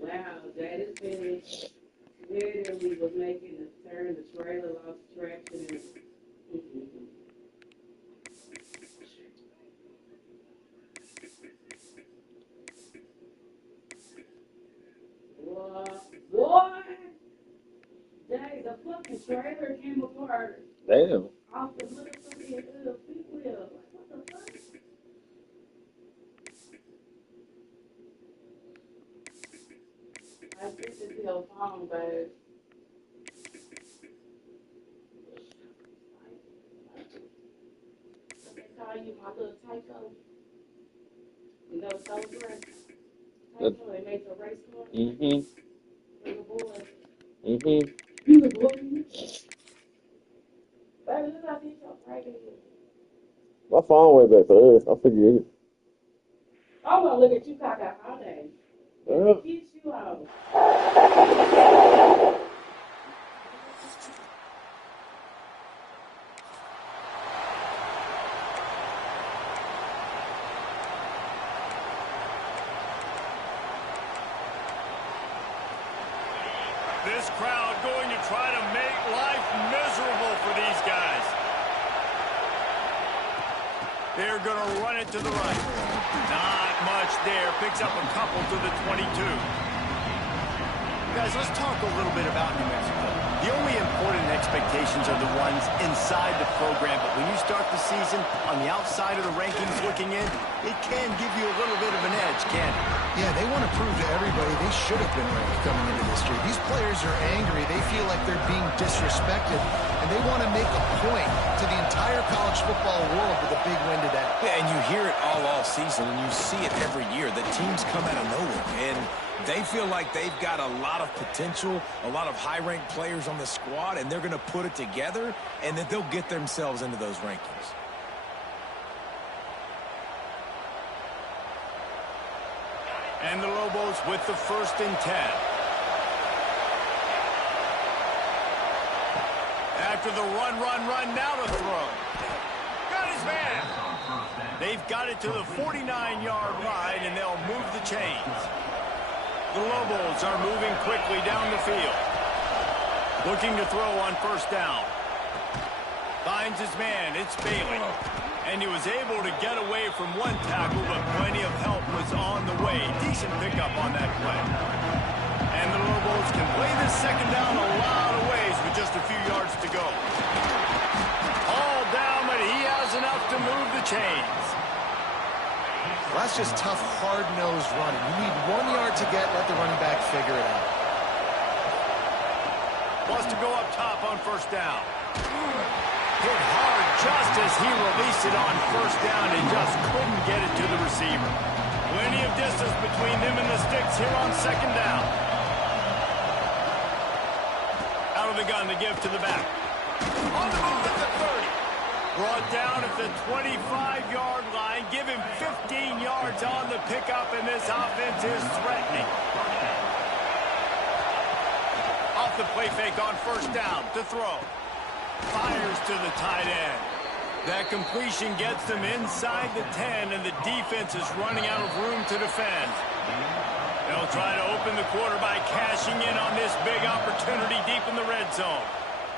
Wow, that is finished. Literally was making a turn. The trailer lost traction. What? Dang, the fucking trailer came apart. Damn. Off the motherfucking fifth wheel. Like, what the fuck? I think it's your phone, babe. They call you my little Tycho. You know, Soldier. Tycho, they make a race car. Mm-hmm. Little boy. Mm-hmm. Little boy. Baby, look how these are breaking it. My phone way back there. I figured it. I'm gonna look at you cock out all day. Kiss you out. This crowd going to try to make life miserable for these guys. They're going to run it to the right. Not much there. Picks up a couple to the 22. Guys, let's talk a little bit about New Mexico. The only important expectations are the ones inside the program, but when you start the season on the outside of the rankings looking in, it can give you a little bit of an edge, can't it? Yeah, they want to prove to everybody they should have been ranked coming into this year. These players are angry. They feel like they're being disrespected, and they want to make a point to the entire college football world with a big win today. Yeah, and you hear it all season, and you see it every year. The teams come out of nowhere, and they feel like they've got a lot of potential, a lot of high-ranked players on the squad, and they're going to put it together, and then they'll get themselves into those rankings. And the Lobos with the 1st and 10. After the run, now to throw. Got his man. They've got it to the 49-yard line, and they'll move the chains. The Lobos are moving quickly down the field. Looking to throw on 1st down. Finds his man. It's Bailey. And he was able to get away from one tackle, but plenty of help was on the way. Decent pickup on that play. And the Lobos can play this 2nd down a lot of ways with just a few yards to go. All down, but he has enough to move the chains. Well, that's just tough, hard-nosed running. You need 1 yard to get, let the running back figure it out. Wants to go up top on 1st down. Hit hard just as he released it on 1st down and just couldn't get it to the receiver. Plenty of distance between them and the sticks here on 2nd down. Out of the gun to give to the back. On the move at the 30. Brought down at the 25-yard line. Give him 15 yards on the pickup, and this offense is threatening. Off the play fake on 1st down to throw. Fires to the tight end. That completion gets them inside the 10, and the defense is running out of room to defend. They'll try to open the quarter by cashing in on this big opportunity deep in the red zone.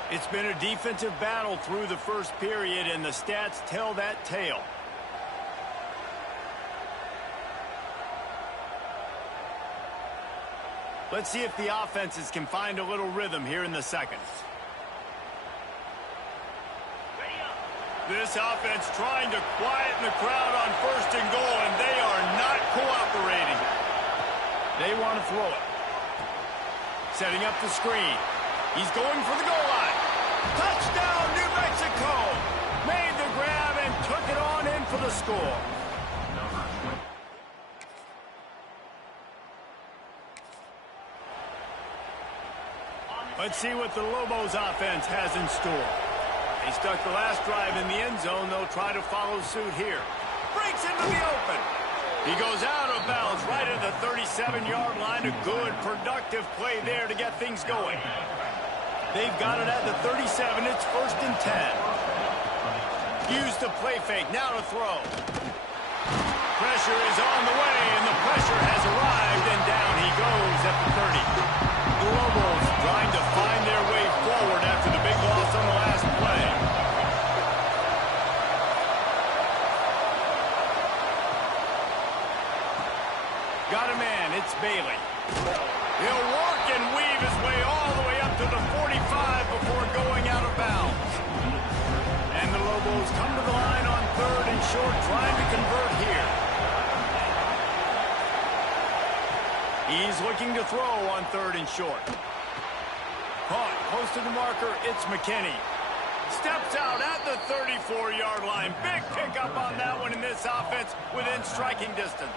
It's been a defensive battle through the 1st period, and the stats tell that tale. Let's see if the offenses can find a little rhythm here in the 2nd. This offense trying to quieten the crowd on 1st and goal, and they are not cooperating. They want to throw it. Setting up the screen. He's going for the goal line. Touchdown, New Mexico! Made the grab and took it on in for the score. Let's see what the Lobos offense has in store. They stuck the last drive in the end zone. They'll try to follow suit here. Breaks into the open. He goes out of bounds right at the 37-yard line. A good, productive play there to get things going. They've got it at the 37. It's 1st and 10. Use the play fake. Now to throw. Pressure is on the way, and the pressure has arrived, and down he goes at the 30. The Lobos trying to find their way forward after the big loss on the last play. Got a man. It's Bailey. He'll work and weave his way all the way up to the 45 before going out of bounds. And the Lobos come to the line on 3rd and short, trying to convert here. He's looking to throw on 3rd and short. Caught close to the marker. It's McKinney. Steps out at the 34-yard line. Big pickup on that one in this offense within striking distance.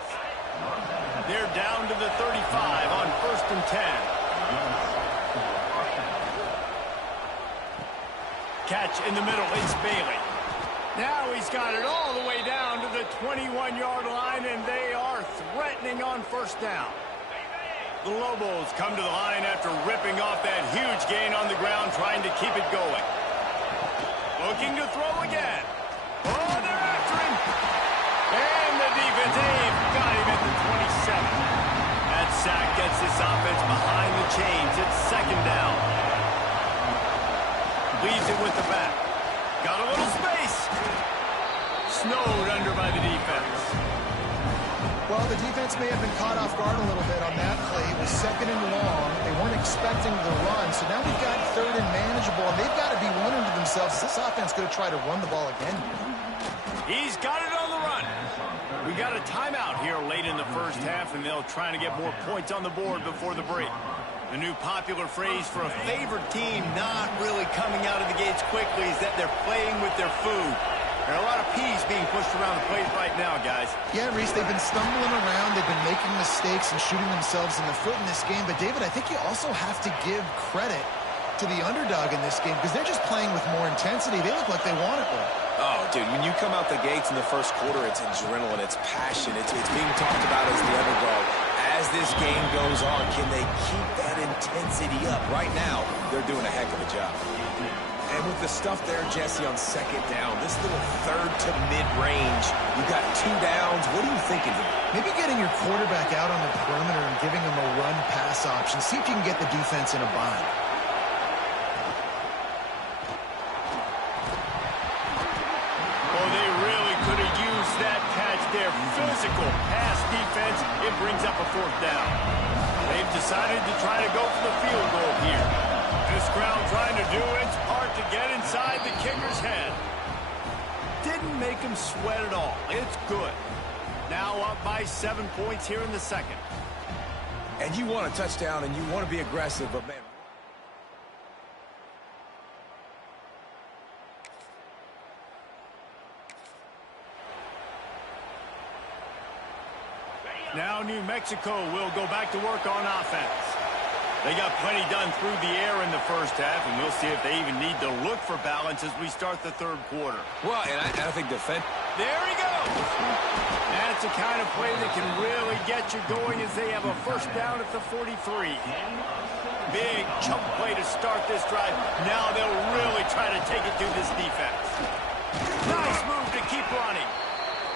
They're down to the 35 on 1st and 10. Catch in the middle. It's Bailey. Now he's got it all the way down to the 21-yard line, and they are threatening on 1st down. The Lobos come to the line after ripping off that huge gain on the ground, trying to keep it going. Looking to throw again. Oh, they're after him. And the defense, they've got him at the 27. That sack gets this offense behind the chains. It's 2nd down. Leaves it with the back. Got a little space. Snowed under by the defense. Well, the defense may have been caught off guard a little bit on that play. It was 2nd and long. They weren't expecting the run. So now we've got 3rd and manageable, and they've got to be wondering to themselves, is this offense going to try to run the ball again? He's got it on the run. We got a timeout here late in the 1st half, and they'll try to get more points on the board before the break. The new popular phrase for a favored team not really coming out of the gates quickly is that they're playing with their food. There are a lot of peas being pushed around the plate right now, guys. Yeah, Reese, they've been stumbling around. They've been making mistakes and shooting themselves in the foot in this game. But, David, I think you also have to give credit to the underdog in this game because they're just playing with more intensity. They look like they want it more. Oh, dude, when you come out the gates in the 1st quarter, it's adrenaline, it's passion, it's being talked about as the underdog. As this game goes on, can they keep that intensity up? Right now, they're doing a heck of a job. And with the stuff there, Jesse, on 2nd down, this little 3rd to mid-range, you got 2 downs. What are you thinking here? Maybe getting your quarterback out on the perimeter and giving him a run-pass option. See if you can get the defense in a bind. Oh, they really could have used that catch there. Physical pass defense. It brings up a 4th down. They've decided to try to go for the field goal here. This crowd trying to do its part to get inside the kicker's head. Didn't make him sweat at all. It's good. Now up by 7 points here in the 2nd. And you want a touchdown, and you want to be aggressive, but, man, now New Mexico will go back to work on offense. They got plenty done through the air in the 1st half, and we'll see if they even need to look for balance as we start the 3rd quarter. well, and I think defense. There he goes. That's the kind of play that can really get you going as they have a 1st down at the 43. Big chunk play to start this drive. Now they'll really try to take it to this defense. Nice move to keep running.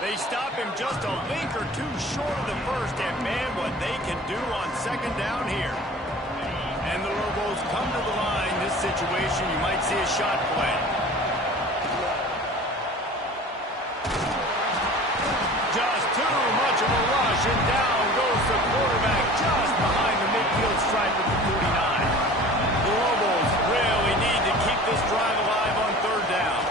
They stop him just a link or 2 short of the 1st, and man, what they can do on 2nd down here. And the Lobos come to the line. This situation, you might see a shot play. Just too much of a rush, and down goes the quarterback just behind the midfield stripe at the 49. The Lobos really need to keep this drive alive on 3rd down.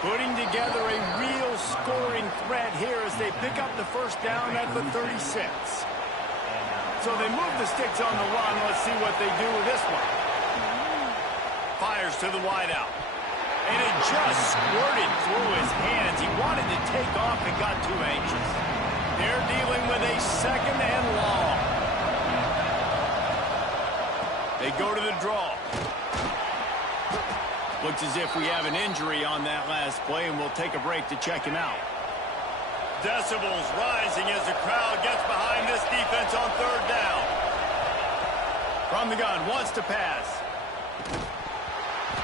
Putting together a real scoring threat here as they pick up the 1st down at the 36. So they move the sticks on the run. Let's see what they do with this one. Fires to the wideout. And it just squirted through his hands. He wanted to take off and got too anxious. They're dealing with a 2nd and long. They go to the draw. Looks as if we have an injury on that last play, and we'll take a break to check him out. Decibels rising as the crowd gets behind this defense on third down. From the gun, wants to pass.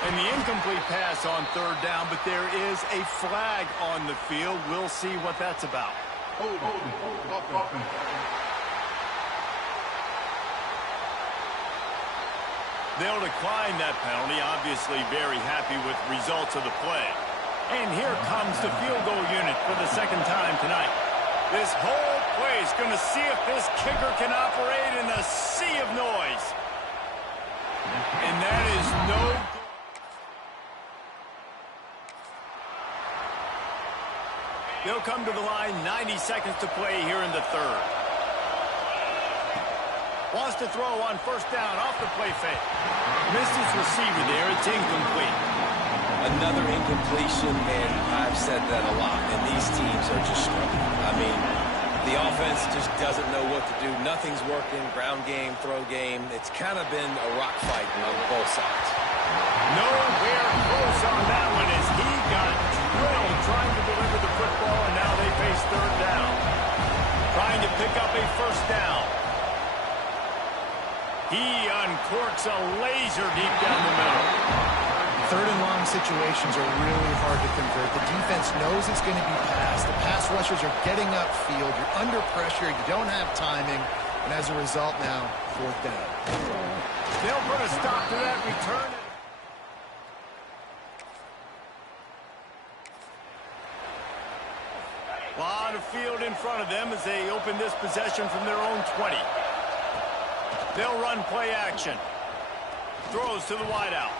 And the incomplete pass on third down, but there is a flag on the field. We'll see what that's about. They'll decline that penalty, obviously very happy with results of the play. And here comes the field goal unit for the second time tonight. This whole play is going to see if this kicker can operate in a sea of noise. And that is no good. They'll come to the line, 90 seconds to play here in the third. Wants to throw on first down off the play fake. Missed his receiver there. It's incomplete. Another incompletion, and I've said that a lot, and these teams are just struggling. I mean, the offense just doesn't know what to do. Nothing's working. Ground game, throw game. It's kind of been a rock fight on both sides. Nowhere close on that one as he got drilled trying to deliver the football, and now they face third down. Trying to pick up a first down. He uncorks a laser deep down the middle. Third and long situations are really hard to convert. The defense knows it's going to be passed. The pass rushers are getting upfield. You're under pressure. You don't have timing. And as a result now, fourth down. They'll put a stop to that return. A lot of field in front of them as they open this possession from their own 20. They'll run play action. Throws to the wideout.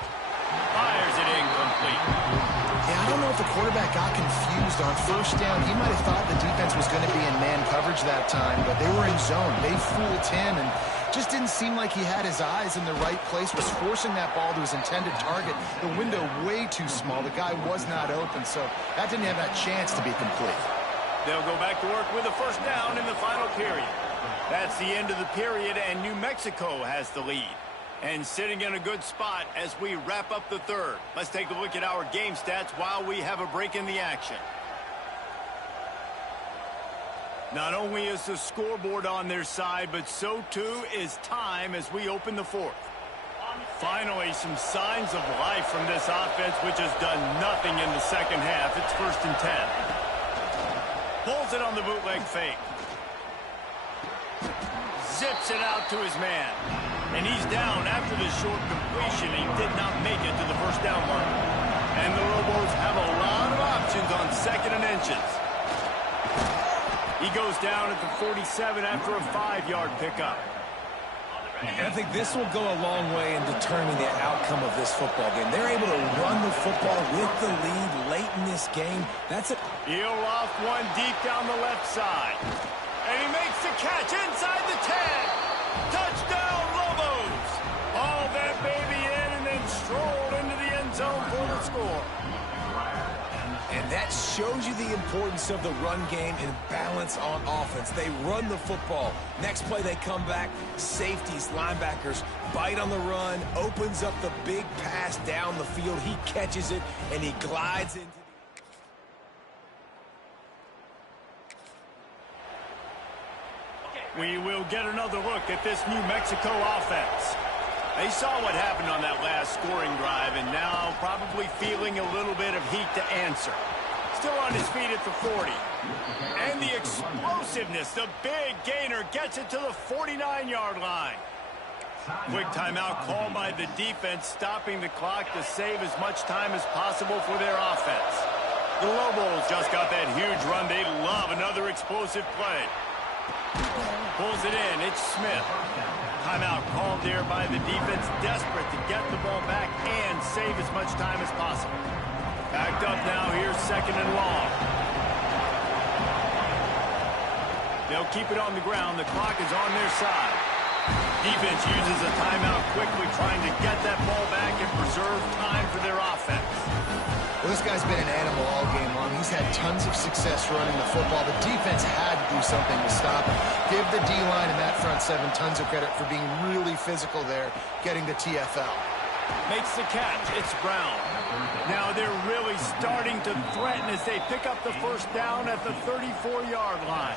Fires it incomplete. Yeah, I don't know if the quarterback got confused on first down. He might have thought the defense was going to be in man coverage that time, but they were in zone. They fooled him and just didn't seem like he had his eyes in the right place, was forcing that ball to his intended target. The window way too small. The guy was not open, so that didn't have that chance to be complete. They'll go back to work with a first down in the final period. That's the end of the period, and New Mexico has the lead. And sitting in a good spot as we wrap up the third. Let's take a look at our game stats while we have a break in the action. Not only is the scoreboard on their side, but so too is time as we open the fourth. Finally, some signs of life from this offense, which has done nothing in the second half. It's 1st and 10. Pulls it on the bootleg fake. Zips it out to his man. And he's down after the short completion. He did not make it to the first down line. And the Lobos have a lot of options on 2nd and inches. He goes down at the 47 after a 5-yard pickup. And I think this will go a long way in determining the outcome of this football game. They're able to run the football with the lead late in this game. That's it. He'll loft one deep down the left side. And he makes the catch inside the 10. Touchdown, Lobos. Hauled that baby in and then strolled into the end zone for the score. And that shows you the importance of the run game and balance on offense. They run the football. Next play, they come back. Safeties, linebackers, bite on the run, opens up the big pass down the field. He catches it, and he glides into We will get another look at this New Mexico offense. They saw what happened on that last scoring drive, and now probably feeling a little bit of heat to answer. Still on his feet at the 40. And the explosiveness, the big gainer gets it to the 49-yard line. Quick timeout called by the defense, stopping the clock to save as much time as possible for their offense. The Lobos just got that huge run. They love another explosive play. Pulls it in. It's Smith. Timeout called there by the defense, desperate to get the ball back and save as much time as possible. Backed up now. Here's 2nd and long. They'll keep it on the ground. The clock is on their side. Defense uses a timeout quickly, trying to get that ball back and preserve time for their offense. Well, this guy's been an animal all game long. He's had tons of success running the football. The defense had to do something to stop him. Give the D-line and that front 7 tons of credit for being really physical there, getting the TFL. Makes the catch. It's Brown. Now they're really starting to threaten as they pick up the first down at the 34-yard line.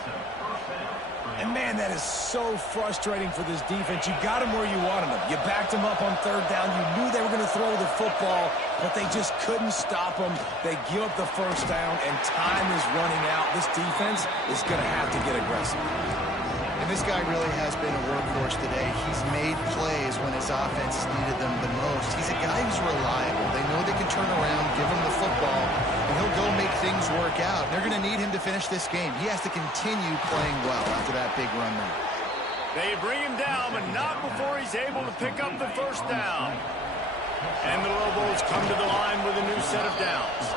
And, man, that is so frustrating for this defense. You got them where you wanted them. You backed them up on third down. You knew they were going to throw the football, but they just couldn't stop them. They give up the first down, and time is running out. This defense is going to have to get aggressive. And this guy really has been a workhorse today. He's made plays when his offense needed them the most. He's a guy who's reliable. They know they can turn around, give him the football, and he'll go make things work out. They're going to need him to finish this game. He has to continue playing well after that big run there. They bring him down, but not before he's able to pick up the first down. And the Lobos come to the line with a new set of downs.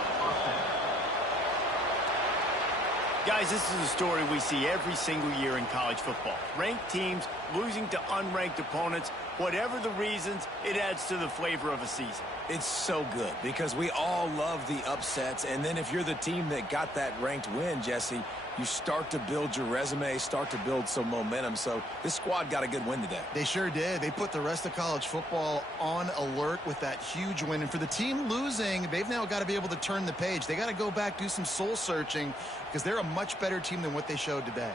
Guys, this is a story we see every single year in college football. Ranked teams losing to unranked opponents. Whatever the reasons, it adds to the flavor of a season. It's so good because we all love the upsets. And then if you're the team that got that ranked win, Jesse, you start to build your resume, start to build some momentum. So this squad got a good win today. They sure did. They put the rest of college football on alert with that huge win. And for the team losing, they've now got to be able to turn the page. They got to go back, do some soul searching, because they're a much better team than what they showed today.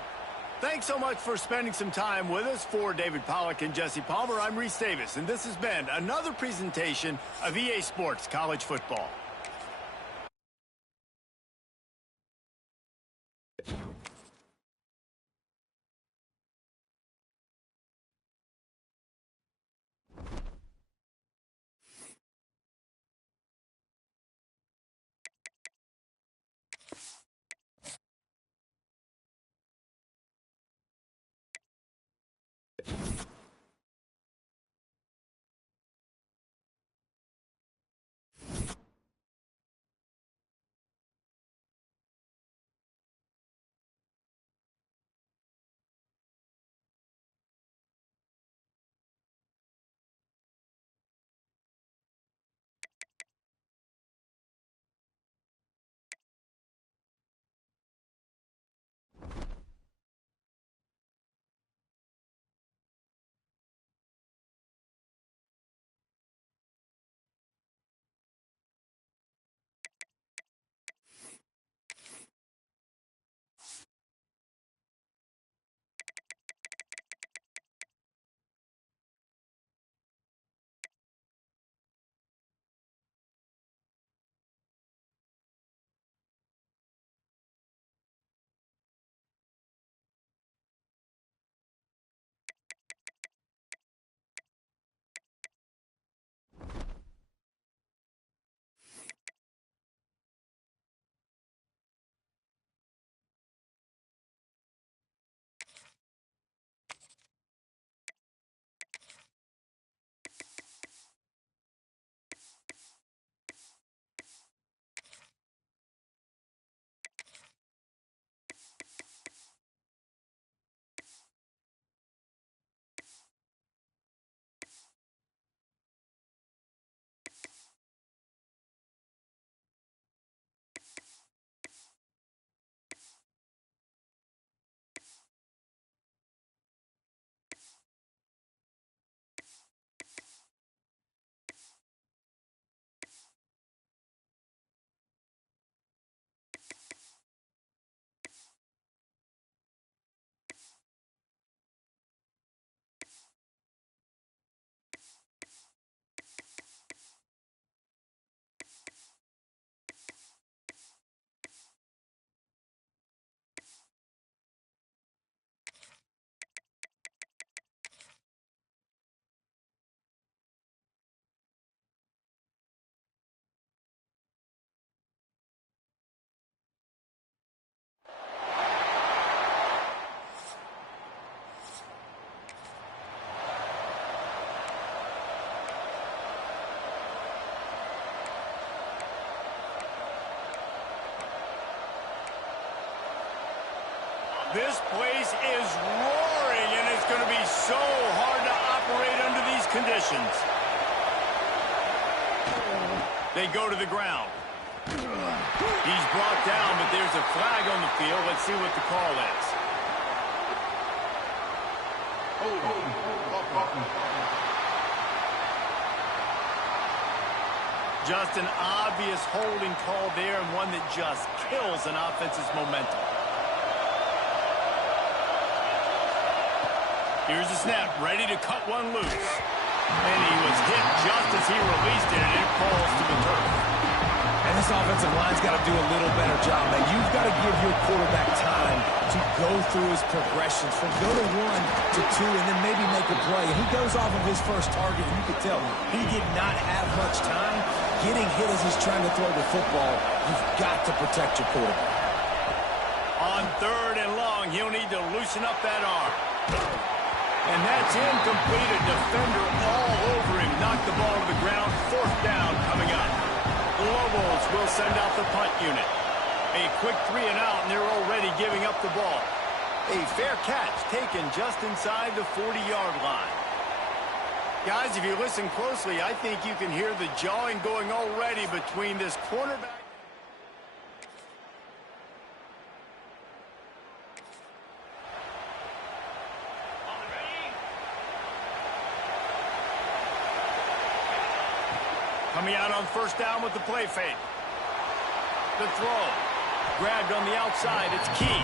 Thanks so much for spending some time with us. For David Pollack and Jesse Palmer, I'm Reese Davis, and this has been another presentation of EA Sports College Football. This place is roaring, and it's going to be so hard to operate under these conditions. They go to the ground. He's brought down, but there's a flag on the field. Let's see what the call is. Just an obvious holding call there, and one that just kills an offense's momentum. Here's the snap, ready to cut one loose. And he was hit just as he released it, and it falls to the turf. And this offensive line's got to do a little better job, man. You've got to give your quarterback time to go through his progressions from go to 1 to 2 and then maybe make a play. And he goes off of his first target, and you could tell he did not have much time. Getting hit as he's trying to throw the football, you've got to protect your quarterback. On 3rd and long, he'll need to loosen up that arm. And that's incomplete. A defender all over him. Knocked the ball to the ground. 4th down coming up. The Lobos will send out the punt unit. A quick 3 and out, and they're already giving up the ball. A fair catch taken just inside the 40-yard line. Guys, if you listen closely, I think you can hear the jawing going already between this cornerback. Coming out on 1st down with the play fake. The throw. Grabbed on the outside. It's key.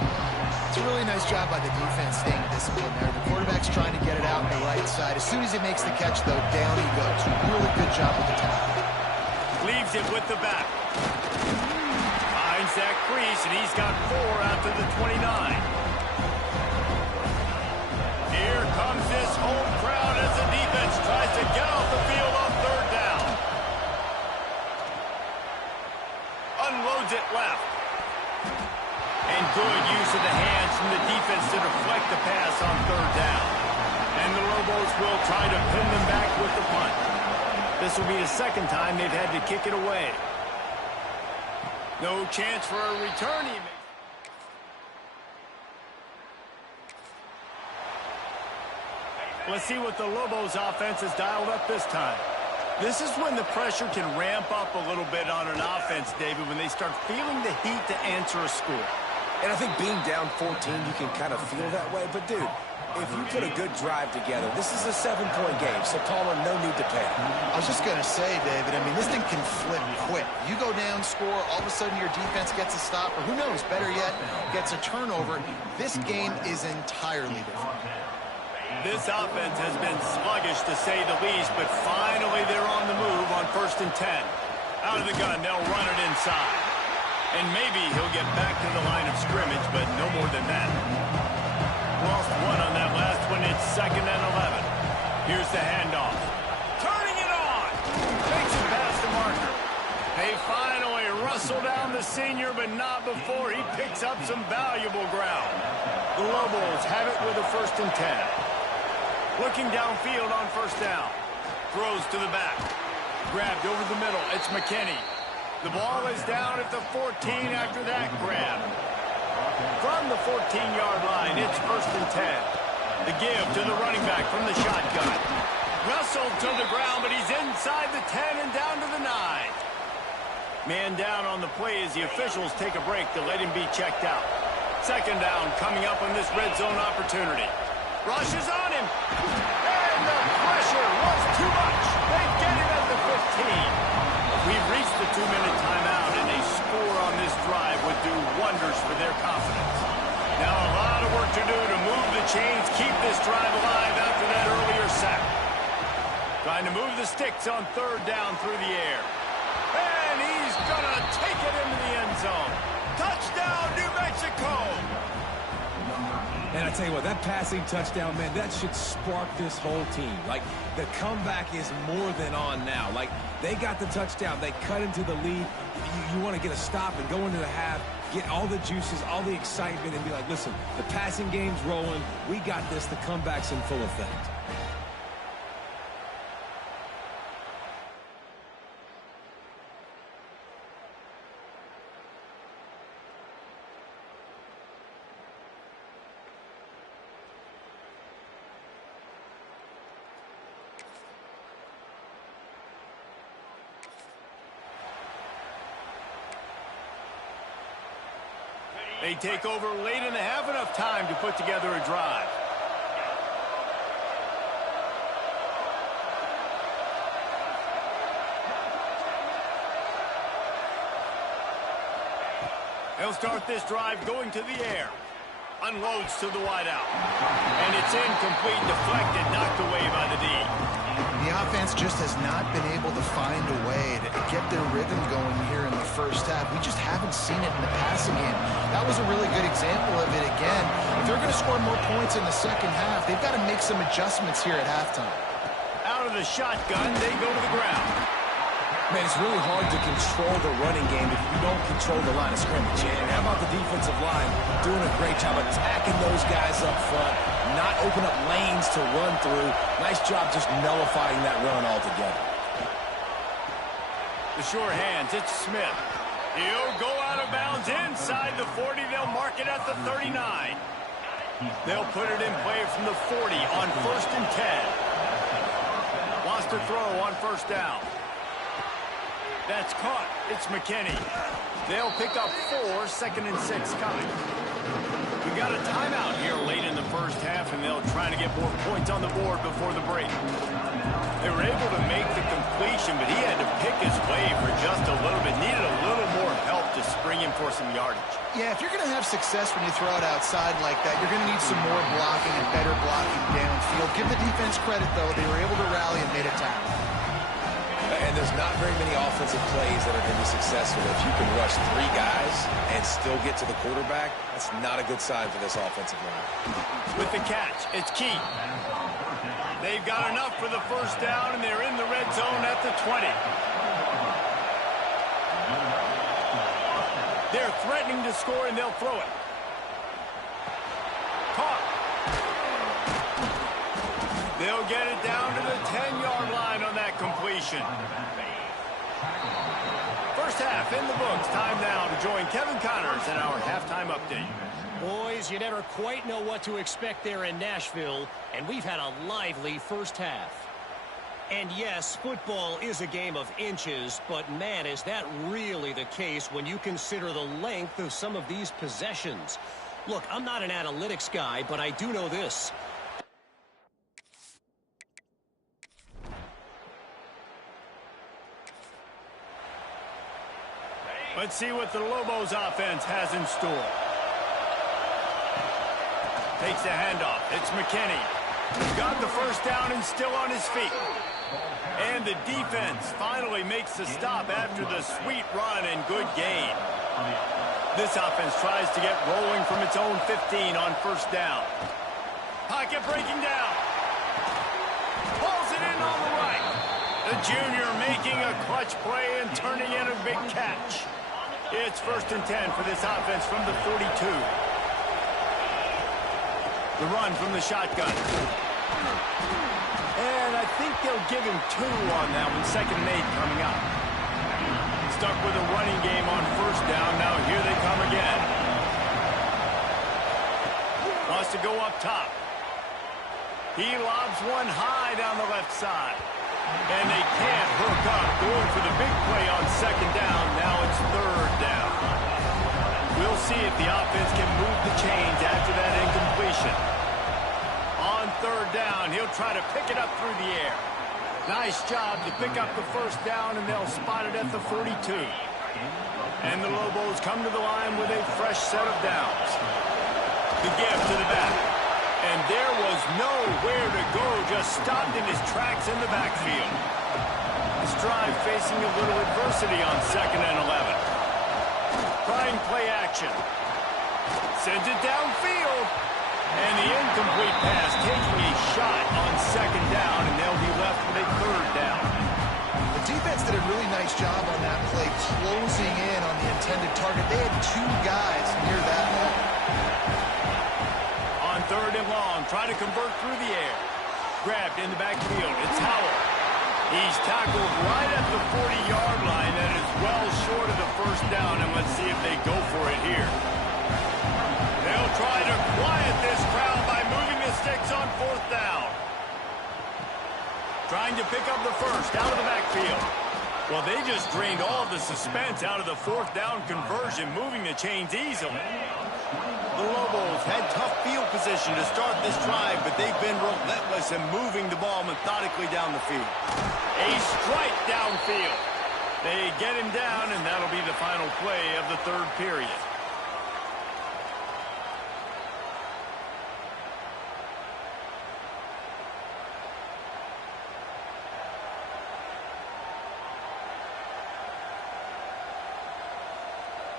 It's a really nice job by the defense staying disciplined there. The quarterback's trying to get it out on the right side. As soon as he makes the catch, though, down he goes. Really good job with the tackle. Leaves it with the back. Finds that crease, and he's got 4 out to the 29. Here comes this home crowd as the defense tries to get off the field on 3rd down. Unloads it left. And good use of the hands from the defense to deflect the pass on 3rd down. And the Lobos will try to pin them back with the punt. This will be the 2nd time they've had to kick it away. No chance for a return. Let's see what the Lobos offense has dialed up this time. This is when the pressure can ramp up a little bit on an offense, David, when they start feeling the heat to answer a score. And I think being down 14, you can kind of feel that way. But, dude, if you put a good drive together, this is a 7-point game, so Palmer, no need to panic. I was just going to say, David, I mean, this thing can flip quick. You go down, score, all of a sudden your defense gets a stop, or who knows, better yet, gets a turnover. This game is entirely different. This offense has been sluggish, to say the least, but finally they're on the move on 1st and 10. Out of the gun, they'll run it inside. And maybe he'll get back to the line of scrimmage, but no more than that. Lost 1 on that last one. It's 2nd and 11. Here's the handoff. Turning it on. Makes it past the marker. They finally wrestle down the senior, but not before he picks up some valuable ground. The Lobos have it with a 1st and 10. Looking downfield on 1st down. Throws to the back. Grabbed over the middle. It's McKinney. The ball is down at the 14 after that grab. From the 14-yard line, it's 1st and 10. The give to the running back from the shotgun. Wrestled to the ground, but he's inside the 10 and down to the 9. Man down on the play as the officials take a break to let him be checked out. 2nd down coming up on this red zone opportunity. Rush is on him. And the pressure was too much. They get him at the 15. We've reached the 2-minute timeout, and a score on this drive would do wonders for their confidence. Now a lot of work to do to move the chains, keep this drive alive after that earlier sack. Trying to move the sticks on 3rd down through the air. And he's going to take it into the end zone. Touchdown, New Mexico! And I tell you what, that passing touchdown, man, that should spark this whole team. Like, the comeback is more than on now. Like, they got the touchdown. They cut into the lead. You want to get a stop and go into the half, get all the juices, all the excitement, and be like, listen, the passing game's rolling. We got this. The comeback's in full effect. They take over late and they have enough time to put together a drive. They'll start this drive going to the air. Unloads to the wideout. And it's incomplete, deflected, knocked away by the D. The offense just has not been able to find a way to get their rhythm going here in the first half. We just haven't seen it in the passing game. That was a really good example of it again. If they're going to score more points in the second half, they've got to make some adjustments here at halftime. Out of the shotgun, they go to the ground. Man, it's really hard to control the running game if you don't control the line of scrimmage. And how about the defensive line doing a great job attacking those guys up front, not open up lanes to run through. Nice job just nullifying that run altogether. The sure hands, it's Smith. He'll go out of bounds inside the 40. They'll mark it at the 39. They'll put it in play from the 40 on 1st and 10. Wants to throw on 1st down. That's caught. It's McKinney. They'll pick up 4, 2nd and 6 coming. We got a timeout here late in the first half, and they'll try to get more points on the board before the break. They were able to make the completion, but he had to pick his way for just a little bit. Needed a little more help to spring him for some yardage. Yeah, if you're going to have success when you throw it outside like that, you're going to need some more blocking and better blocking downfield. Give the defense credit, though. They were able to rally and made a tackle. And there's not very many offensive plays that are going to be successful. If you can rush 3 guys and still get to the quarterback, that's not a good sign for this offensive line. With the catch, it's Keith. They've got enough for the 1st down, and they're in the red zone at the 20. They're threatening to score, and they'll throw it. Caught. They'll get it down to the 10-yard line on that completion. First half in the books. Time now to join Kevin Connors in our halftime update. Boys, you never quite know what to expect there in Nashville, and we've had a lively first half. And yes, football is a game of inches, but man, is that really the case when you consider the length of some of these possessions. Look, I'm not an analytics guy, but I do know this. Let's see what the Lobos offense has in store. Takes the handoff. It's McKinney. Got the 1st down and still on his feet. And the defense finally makes the stop after the sweet run and good gain. This offense tries to get rolling from its own 15 on 1st down. Pocket breaking down. Pulls it in on the right. The junior making a clutch play and turning in a big catch. It's 1st and 10 for this offense from the 42. The run from the shotgun. And I think they'll give him 2 on that one. 2nd and 8 coming up. Stuck with a running game on 1st down. Now here they come again. Wants to go up top. He lobs one high down the left side. And they can't hook up. Going for the big play on 2nd down. Now it's 3rd down. We'll see if the offense can move the chains after that incompletion. On 3rd down, he'll try to pick it up through the air. Nice job to pick up the 1st down, and they'll spot it at the 42. And the Lobos come to the line with a fresh set of downs. The give to the back. And there was nowhere to go, just stopped in his tracks in the backfield. This drive facing a little adversity on 2nd and 11. Trying play action. Sends it downfield. And the incomplete pass taking a shot on 2nd down, and they'll be left with a 3rd down. The defense did a really nice job on that play, closing in on the intended target. They had 2 guys near that line. On 3rd and long, try to convert through the air. Grabbed in the backfield. It's Howell. He's tackled right at the 40-yard line. That is well short of the 1st down, and let's see if they go for it here. They'll try to quiet this crowd by moving the sticks on 4th down. Trying to pick up the 1st out of the backfield. Well, they just drained all of the suspense out of the 4th down conversion, moving the chains easily. The Lobos had tough field position to start this drive, but they've been relentless in moving the ball methodically down the field. A strike downfield. They get him down, and that'll be the final play of the 3rd period.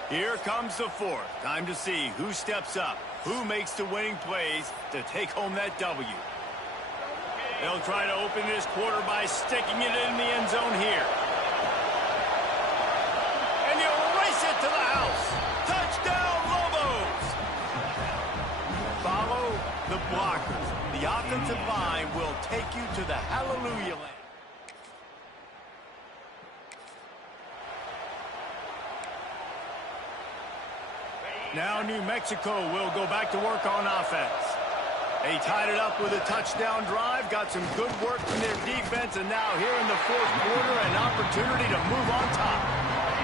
Here comes the fourth. Time to see who steps up, who makes the winning plays to take home that W. They'll try to open this quarter by sticking it in the end zone here. And you'll race it to the house. Touchdown, Lobos! Follow the blockers. The offensive line will take you to the hallelujah land. Now New Mexico will go back to work on offense. They tied it up with a touchdown drive, got some good work from their defense, and now here in the fourth quarter, an opportunity to move on top.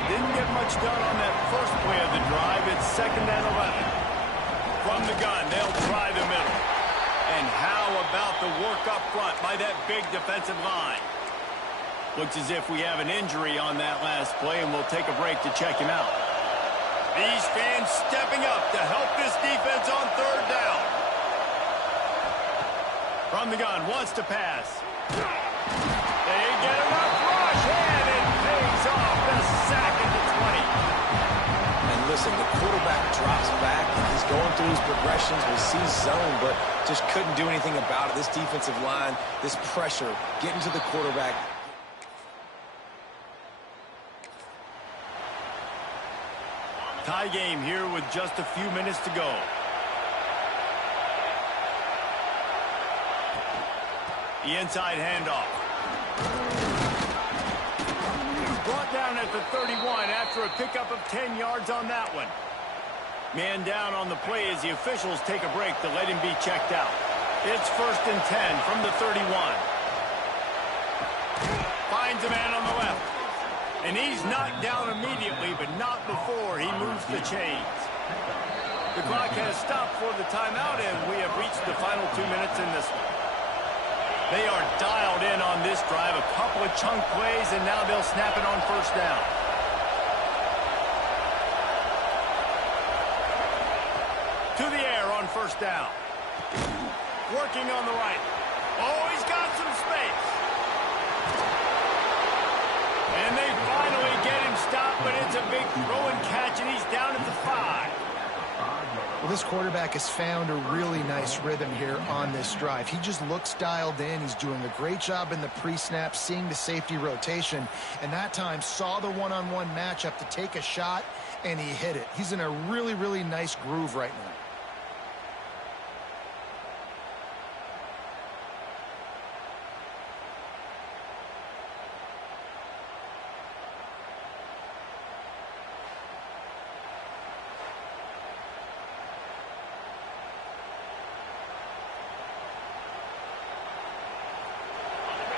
Didn't get much done on that first play of the drive. It's 2nd and 11. From the gun, they'll try the middle. And how about the work up front by that big defensive line? Looks as if we have an injury on that last play, and we'll take a break to check him out. These fans stepping up to help this defense on 3rd down. From the gun, wants to pass. They get enough rush, and it pays off. The sack at the 20. And listen, the quarterback drops back. He's going through his progressions. We see zone, but just couldn't do anything about it. This defensive line, this pressure, getting to the quarterback. Tie game here with just a few minutes to go. The inside handoff. Brought down at the 31 after a pickup of 10 yards on that one. Man down on the play as the officials take a break to let him be checked out. It's 1st and 10 from the 31. Finds a man on the left. And he's knocked down immediately, but not before he moves the chains. The clock has stopped for the timeout, and we have reached the final 2 minutes in this one. They are dialed in on this drive, a couple of chunk plays, and now they'll snap it on 1st down. To the air on 1st down. Working on the right. Oh, he's got some space. And they finally get him stopped, but it's a big throw and catch, and he's down at the 5. Well, this quarterback has found a really nice rhythm here on this drive. He just looks dialed in. He's doing a great job in the pre-snap, seeing the safety rotation, and that time saw the one-on-one matchup to take a shot, and he hit it. He's in a really, really nice groove right now.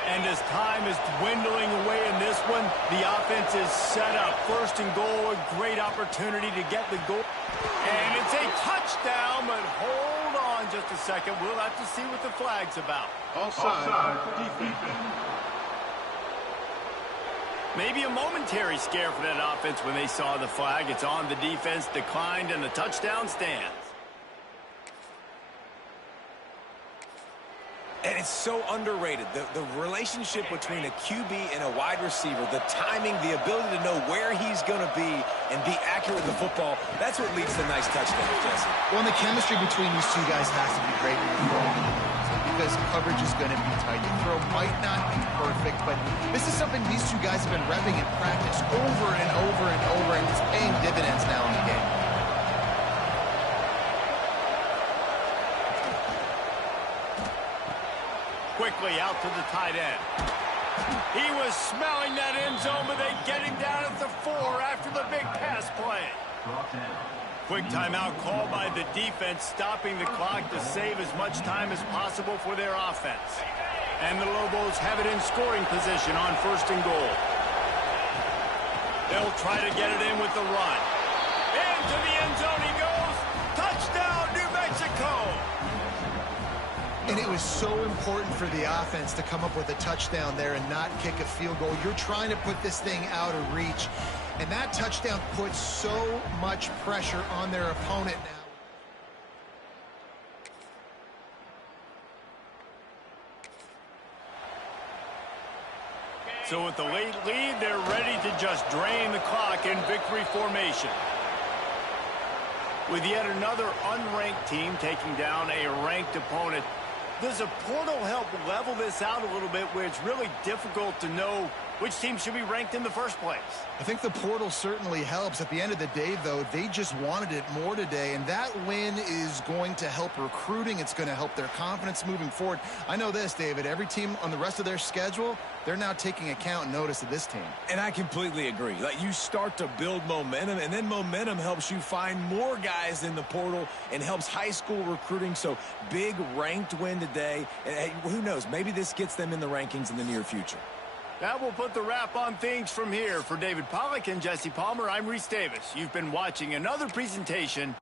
And as time is dwindling away in this one, the offense is set up. 1st and goal, a great opportunity to get the goal. And it's a touchdown, but hold on just a second. We'll have to see what the flag's about. Offside. Maybe a momentary scare for that offense when they saw the flag. It's on the defense, declined, and the touchdown stands. And it's so underrated. The relationship between a QB and a wide receiver, the timing, the ability to know where he's going to be and be accurate with the football, that's what leads to nice touchdowns, Jesse. Well, and the chemistry between these two guys has to be great when you're throwing because coverage is going to be tight. The throw might not be perfect, but this is something these two guys have been repping in practice over and over and over, and it's paying dividends now in the game. Quickly out to the tight end. He was smelling that end zone, but they get him down at the 4 after the big pass play. Quick timeout called by the defense, stopping the clock to save as much time as possible for their offense. And the Lobos have it in scoring position on 1st and goal. They'll try to get it in with the run. Into the end zone he goes. Touchdown, New Mexico! And it was so important for the offense to come up with a touchdown there and not kick a field goal. You're trying to put this thing out of reach, and that touchdown puts so much pressure on their opponent now. So with the late lead, they're ready to just drain the clock in victory formation. With yet another unranked team taking down a ranked opponent, does a portal help level this out a little bit where it's really difficult to know which team should be ranked in the first place? I think the portal certainly helps. At the end of the day, though, they just wanted it more today, and that win is going to help recruiting. It's going to help their confidence moving forward. I know this, David, every team on the rest of their schedule, they're now taking account and notice of this team. And I completely agree. Like, you start to build momentum, and then momentum helps you find more guys in the portal and helps high school recruiting. So big ranked win today. And hey, who knows, maybe this gets them in the rankings in the near future. That will put the wrap on things from here. For David Pollack and Jesse Palmer, I'm Reese Davis. You've been watching another presentation.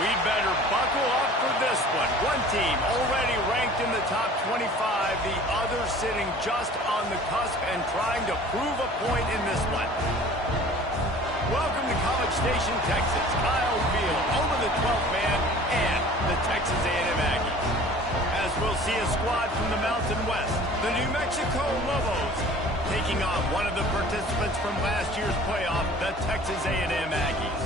We'd better buckle up for this one. One team already ranked in the top 25, the other sitting just on the cusp and trying to prove a point in this one. Welcome to College Station, Texas. Kyle Field, home of the 12th man and the Texas A&M Aggies. As we'll see a squad from the Mountain West, the New Mexico Lobos, taking on one of the participants from last year's playoff, the Texas A&M Aggies.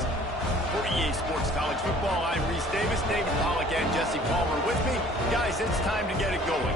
For EA Sports College Football, I'm Reese Davis, David Pollack, and Jesse Palmer with me. Guys, it's time to get it going.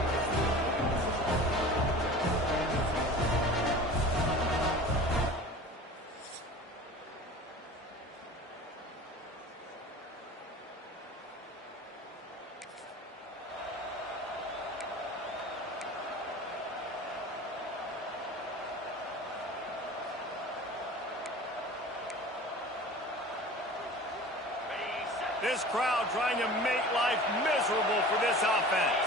This crowd trying to make life miserable for this offense.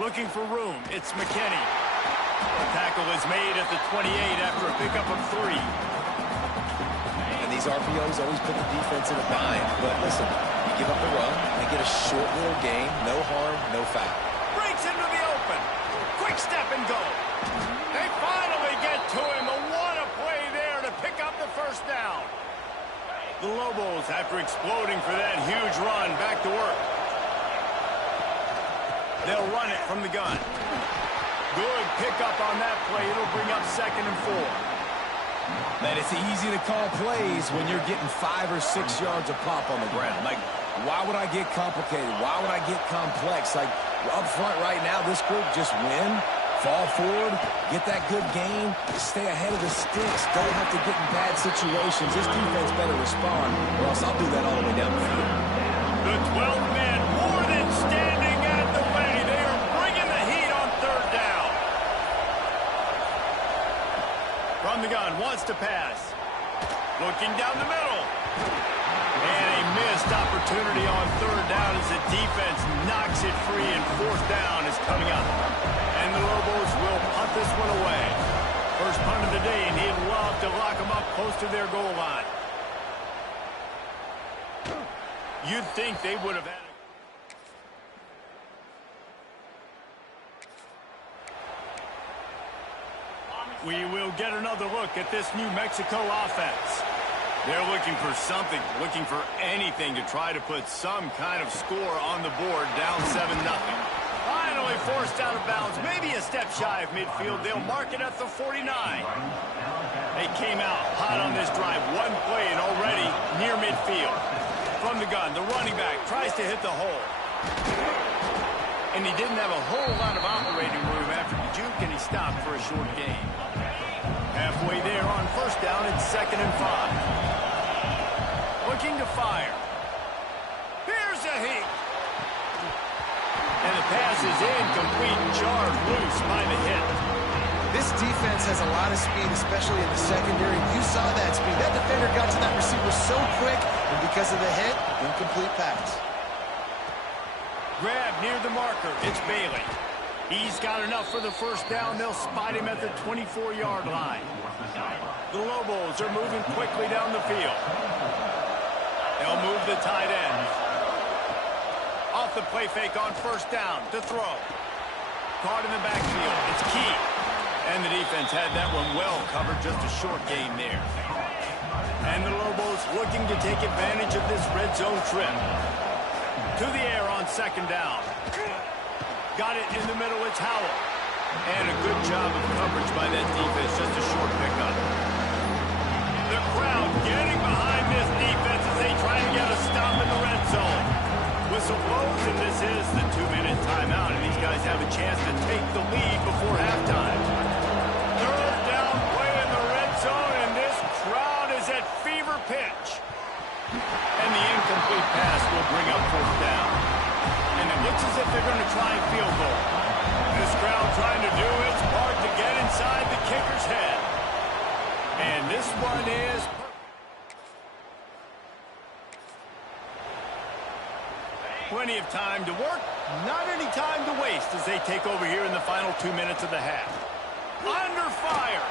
Looking for room, it's McKinney. The tackle is made at the 28 after a pickup of 3. And these RPOs always put the defense in a bind. But listen, you give up the run, they get a short little gain, no harm, no foul. Breaks into the open. Quick step and go. They finally get to him. What a play there to pick up the first down. The Lobos, after exploding for that huge run, back to work. They'll run it from the gun. Good pickup on that play. It'll bring up 2nd and 4. Man, it's easy to call plays when you're getting 5 or 6 yards of pop on the ground. Like, why would I get complicated? Why would I get complex? Like, up front right now, this group just win, fall forward, get that good gain, stay ahead of the sticks, don't have to get in bad situations. This defense better respond, or else I'll do that all the way down the field. The 12 men more than standing at the way. They are bringing the heat on third down. From the gun, wants to pass. Looking down the middle. And a missed opportunity on third down as the defense knocks it free, and fourth down is coming up. And the Lobos will punt this one away. First punt of the day, and he'd love to lock them up close to their goal line. You'd think they would have had a... We will get another look at this New Mexico offense. They're looking for something, looking for anything to try to put some kind of score on the board, down 7-0. Finally forced out of bounds, maybe a step shy of midfield. They'll mark it at the 49. They came out hot on this drive, one play and already near midfield. From the gun, the running back tries to hit the hole. And he didn't have a whole lot of operating room after the juke, and he stopped for a short gain. Halfway there on first down, it's 2nd and 5. Looking to fire. Here's a heat. And the pass is incomplete, jarred loose by the hit. This defense has a lot of speed, especially in the secondary. You saw that speed. That defender got to that receiver so quick, and because of the hit, incomplete pass. Grab near the marker. It's Bailey. He's got enough for the first down. They'll spot him at the 24-yard line. The Lobos are moving quickly down the field. They'll move the tight end. Off the play fake on first down to throw. Caught in the backfield. It's Key. And the defense had that one well covered, just a short gain there. And the Lobos looking to take advantage of this red zone trip. To the air on second down. Got it in the middle, it's Howell. And a good job of coverage by that defense, just a short pickup. The crowd getting behind this defense as they try to get a stop in the red zone. Whistle blows, and this is the 2-minute timeout, and these guys have a chance to take the lead before halftime. Third down play in the red zone, and this crowd is at fever pitch. And the incomplete pass will bring up fourth down. And it looks as if they're going to try a field goal. This crowd trying to do its part to get inside the kicker's head. And this one is... Plenty of time to work, not any time to waste as they take over here in the final 2 minutes of the half. Under fire.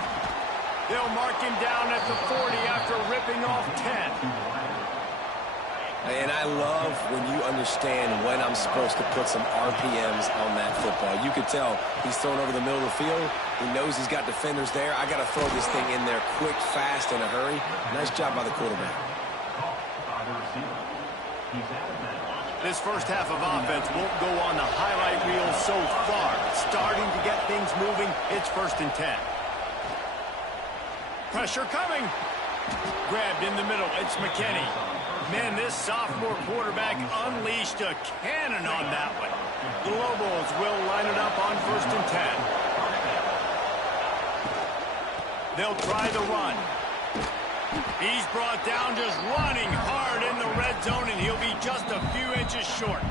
They'll mark him down at the 40 after ripping off 10. And I love when you understand when I'm supposed to put some RPMs on that football. You could tell he's throwing over the middle of the field. He knows he's got defenders there. I got to throw this thing in there quick, fast, in a hurry. Nice job by the quarterback. This first half of offense won't go on the highlight reel so far. Starting to get things moving. It's 1st and 10. Pressure coming. Grabbed in the middle. It's McKinney. Man, this sophomore quarterback unleashed a cannon on that one. The Lobos will line it up on 1st and 10. They'll try the run. He's brought down just running hard in the red zone, and he'll be just a few inches short.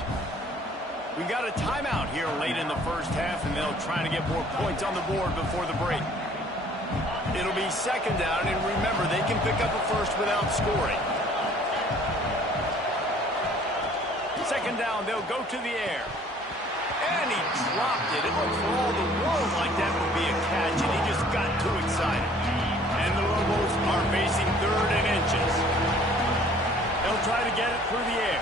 We got a timeout here late in the first half, and they'll try to get more points on the board before the break. It'll be 2nd down, and remember, they can pick up a first without scoring. 2nd down, they'll go to the air. And he dropped it. It looked for all the world like that would be a catch, and he just got too excited. And the Lobos are facing 3rd and inches. They'll try to get it through the air.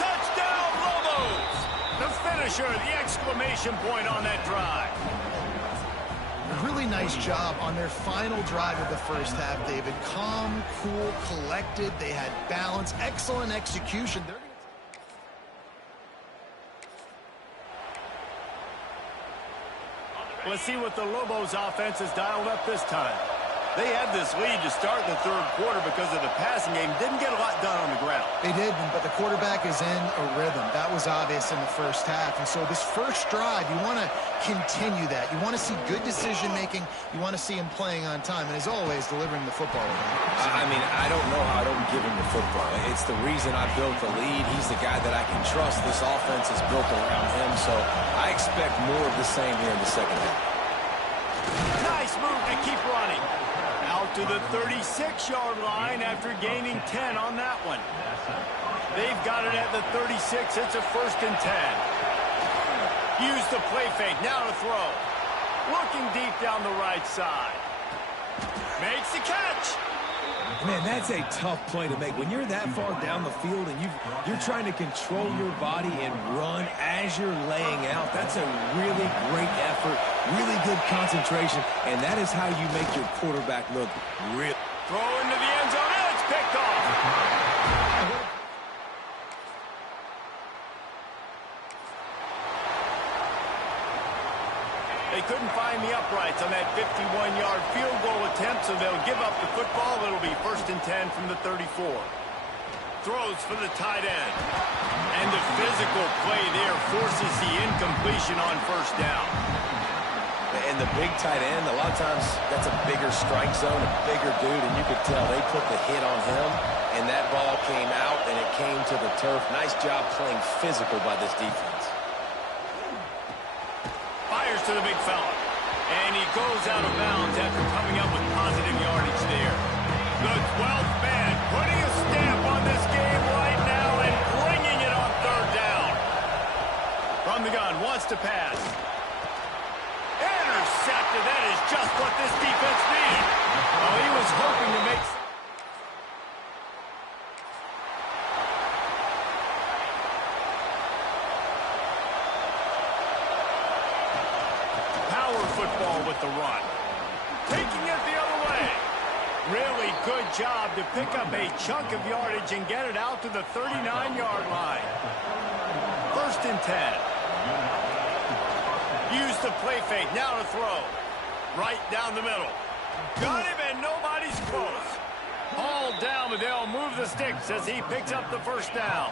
Touchdown, Lobos! The finisher, the exclamation point on that drive. A really nice job on their final drive of the first half, David. Calm, cool, collected. They had balance, excellent execution. Let's see what the Lobos offense has dialed up this time. They had this lead to start the third quarter because of the passing game. Didn't get a lot done on the ground. They didn't, but the quarterback is in a rhythm. That was obvious in the first half. And so this first drive, you want to continue that. You want to see good decision-making. You want to see him playing on time. And as always, delivering the football. I mean, I don't know how I don't give him the football. It's the reason I built the lead. He's the guy that I can trust. This offense is built around him. So I expect more of the same here in the second half. Nice move to keep running. Out to the 36-yard line after gaining 10 on that one. They've got it at the 36. It's a 1st and 10. Use the play fake. Now to throw. Looking deep down the right side. Makes the catch. Man, that's a tough play to make. When you're that far down the field and you're trying to control your body and run as you're laying out, that's a really great effort, really good concentration, and that is how you make your quarterback look real. Throw into the end zone, and it's picked off. They couldn't find the uprights on that 51-yard field goal attempt, so they'll give up the football. It'll be 1st and 10 from the 34. Throws for the tight end. And the physical play there forces the incompletion on 1st down. And the big tight end, a lot of times that's a bigger strike zone, a bigger dude, and you could tell they put the hit on him, and that ball came out, and it came to the turf. Nice job playing physical by this defense. Fires to the big fella. And he goes out of bounds after coming up with positive yardage there. The 12th man putting a stamp on this game right now and bringing it on 3rd down. From the gun, wants to pass. Intercepted. That is just what this defense needed. Oh, he was hoping to make... football with the run. Taking it the other way. Really good job to pick up a chunk of yardage and get it out to the 39-yard line. 1st and 10. Use the play fake. Now to throw. Right down the middle. Got him and nobody's close. Hauled down, but they'll move the sticks as he picks up the 1st down.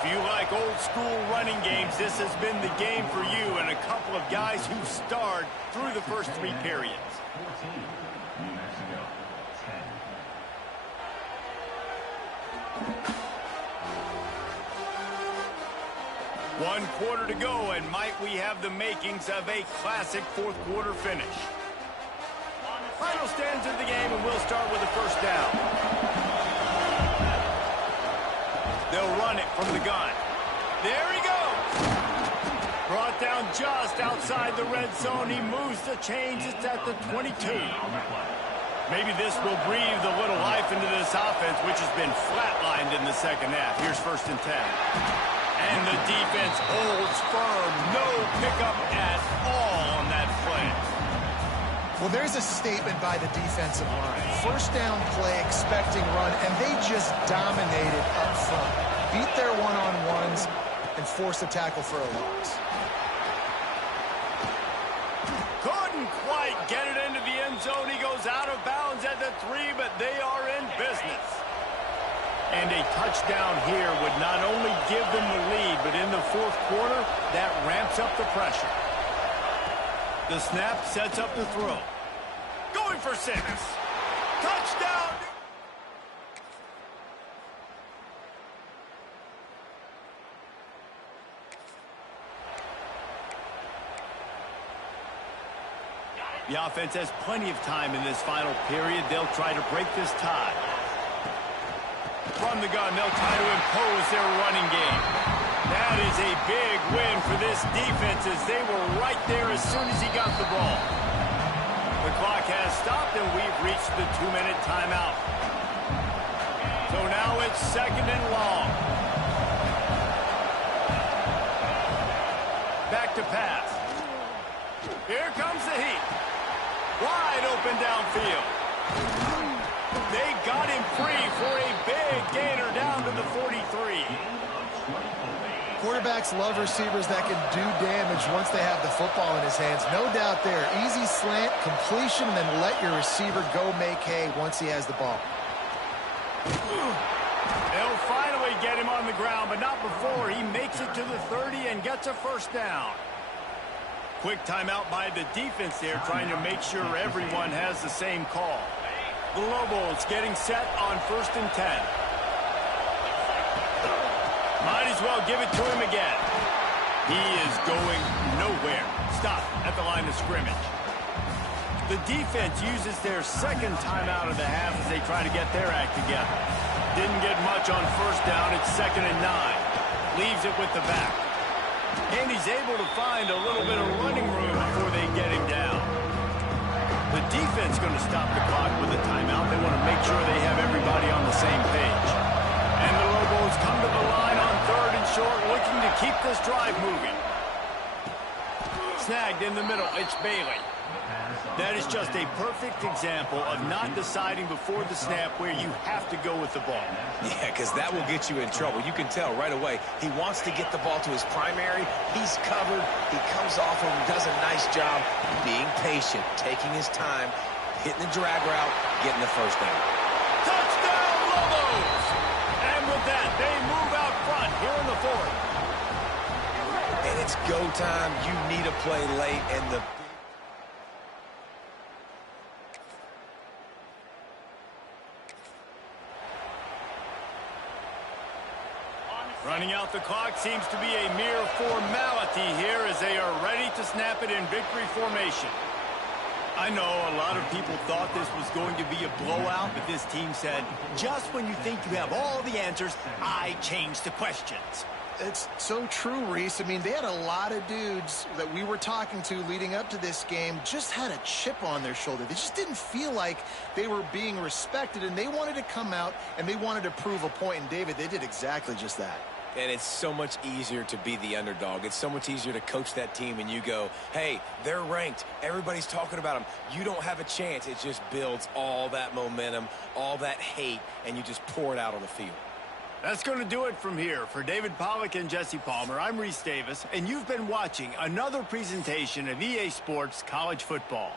If you like old-school running games, this has been the game for you and a couple of guys who starred through the first 3 periods. One quarter to go, and might we have the makings of a classic 4th quarter finish. Final stands of the game, and we'll start with the 1st down. They'll run it from the gun. There he goes. Brought down just outside the red zone. He moves the chains. It's at the 22. Maybe this will breathe a little life into this offense, which has been flatlined in the second half. Here's 1st and 10. And the defense holds firm. No pickup at all on that play. Well, there's a statement by the defensive line. 1st down play, expecting run, and they just dominated up front. Beat their one-on-ones and forced a tackle for a loss. Couldn't quite get it into the end zone. He goes out of bounds at the 3, but they are in business. And a touchdown here would not only give them the lead, but in the 4th quarter, that ramps up the pressure. The snap sets up the throw. Going for 6. Touchdown! The offense has plenty of time in this final period. They'll try to break this tie. From the gun, they'll try to impose their running game. That is a big win for this defense as they were right there as soon as he got the ball. The clock has stopped and we've reached the 2-minute timeout. So now it's 2nd and long. Back to pass. Here comes the heat. Wide open downfield. They got him free for a big gainer down to the 43. Quarterbacks love receivers that can do damage once they have the football in his hands. No doubt there. Easy slant, completion, and then let your receiver go make hay once he has the ball. They'll finally get him on the ground, but not before he makes it to the 30 and gets a first down. Quick timeout by the defense there, trying to make sure everyone has the same call. The Lobos getting set on 1st and 10. Might as well give it to him again. He is going nowhere. Stop at the line of scrimmage. The defense uses their second timeout of the half as they try to get their act together. Didn't get much on 1st down. It's 2nd and 9. Leaves it with the back. And he's able to find a little bit of running room before they get him down. The defense going to stop the clock with a timeout. They want to make sure they have everybody on the same page. And the Lobos come to the line on 3rd and short, looking to keep this drive moving. Snagged in the middle. It's Bailey. That is just a perfect example of not deciding before the snap where you have to go with the ball. Yeah, because that will get you in trouble. You can tell right away he wants to get the ball to his primary. He's covered. He comes off him, does a nice job being patient, taking his time, hitting the drag route, getting the first down. Touchdown, Lobos! And with that, they move out front here in the 4th. And it's go time. You need a play late, and the Running out the clock seems to be a mere formality here as they are ready to snap it in victory formation. I know a lot of people thought this was going to be a blowout, but this team said, just when you think you have all the answers, I change the questions. It's so true, Reese. I mean, they had a lot of dudes that we were talking to leading up to this game just had a chip on their shoulder. They just didn't feel like they were being respected, and they wanted to come out and they wanted to prove a point. And, David, they did exactly just that. And it's so much easier to be the underdog. It's so much easier to coach that team and you go, hey, they're ranked. Everybody's talking about them. You don't have a chance. It just builds all that momentum, all that hate, and you just pour it out on the field. That's going to do it from here. For David Pollack and Jesse Palmer, I'm Reese Davis, and you've been watching another presentation of EA Sports College Football.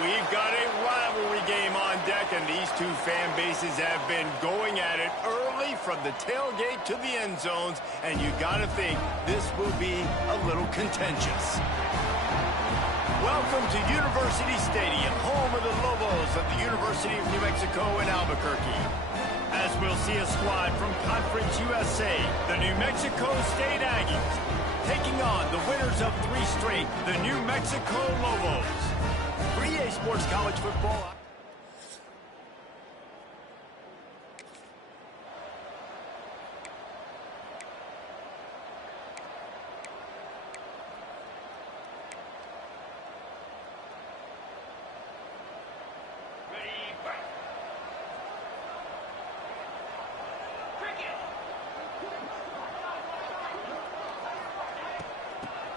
We've got a rivalry game on deck, and these two fan bases have been going at it early from the tailgate to the end zones, and you got to think this will be a little contentious. Welcome to University Stadium, home of the Lobos of the University of New Mexico in Albuquerque. As we'll see a squad from Conference USA, the New Mexico State Aggies, taking on the winners of 3 straight, the New Mexico Lobos. For EA Sports College Football.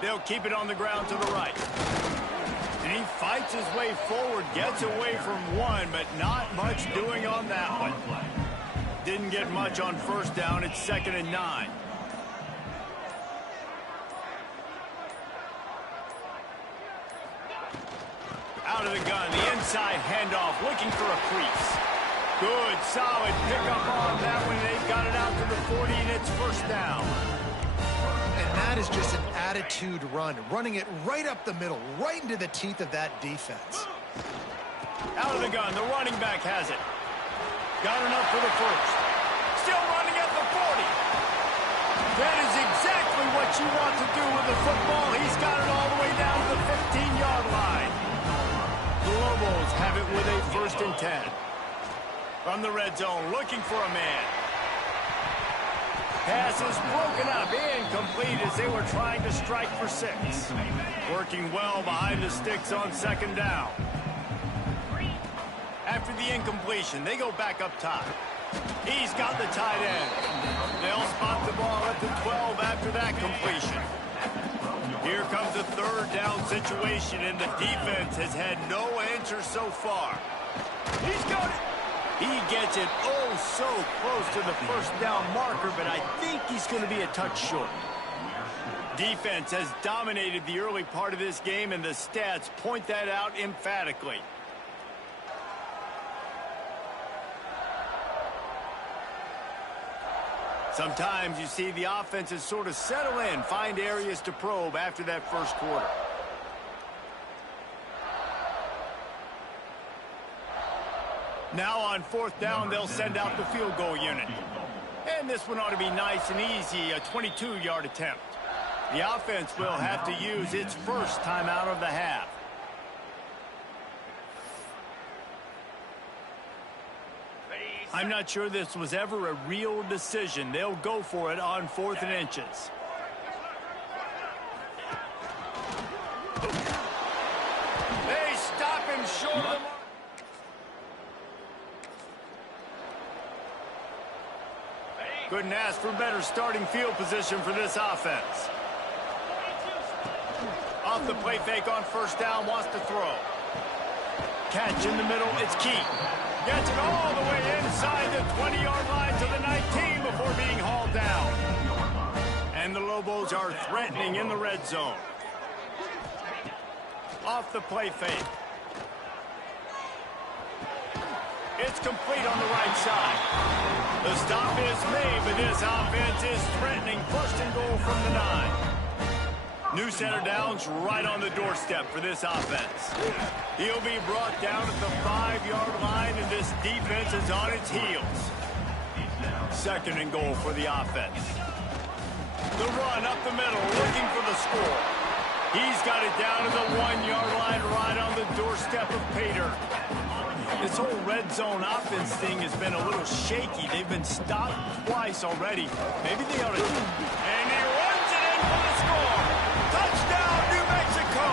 They'll keep it on the ground to the right. And he fights his way forward, gets away from one, but not much doing on that one. Didn't get much on first down. It's 2nd and 9. Out of the gun, the inside handoff, looking for a crease. Good, solid pickup on that one. They've got it out to the 40, and it's 1st down. And that is just an attitude run, running it right up the middle, right into the teeth of that defense. Out of the gun, the running back has it. Got enough for the 1st. Still running at the 40. That is exactly what you want to do with the football. He's got it all the way down to the 15-yard line. The Lobos have it with a 1st and 10. From the red zone, looking for a man. Pass is broken up, incomplete as they were trying to strike for 6. Working well behind the sticks on 2nd down. After the incompletion, they go back up top. He's got the tight end. They'll spot the ball at the 12 after that completion. Here comes a 3rd down situation, and the defense has had no answer so far. He's got it. He gets it so close to the 1st down marker, but I think he's going to be a touch short. Defense has dominated the early part of this game, and the stats point that out emphatically. Sometimes you see the offenses sort of settle in, find areas to probe after that first quarter. Now on 4th down, they'll send out the field goal unit. And this one ought to be nice and easy, a 22-yard attempt. The offense will have to use its first timeout of the half. I'm not sure this was ever a real decision. They'll go for it on 4th and inches. They stop him short of the mark. Couldn't ask for better starting field position for this offense. Off the play fake on 1st down, wants to throw. Catch in the middle, it's key. Gets it all the way inside the 20-yard line to the 19 before being hauled down. And the Lobos are threatening in the red zone. Off the play fake. It's complete on the right side. The stop is made, but this offense is threatening 1st and goal from the 9. New center downs right on the doorstep for this offense. He'll be brought down at the 5-yard line, and this defense is on its heels. 2nd and goal for the offense. The run up the middle, looking for the score. He's got it down to the 1-yard line right on the doorstep of Pater. This whole red zone offense thing has been a little shaky. They've been stopped twice already. Maybe they ought to... And he runs it in for the score. Touchdown, New Mexico.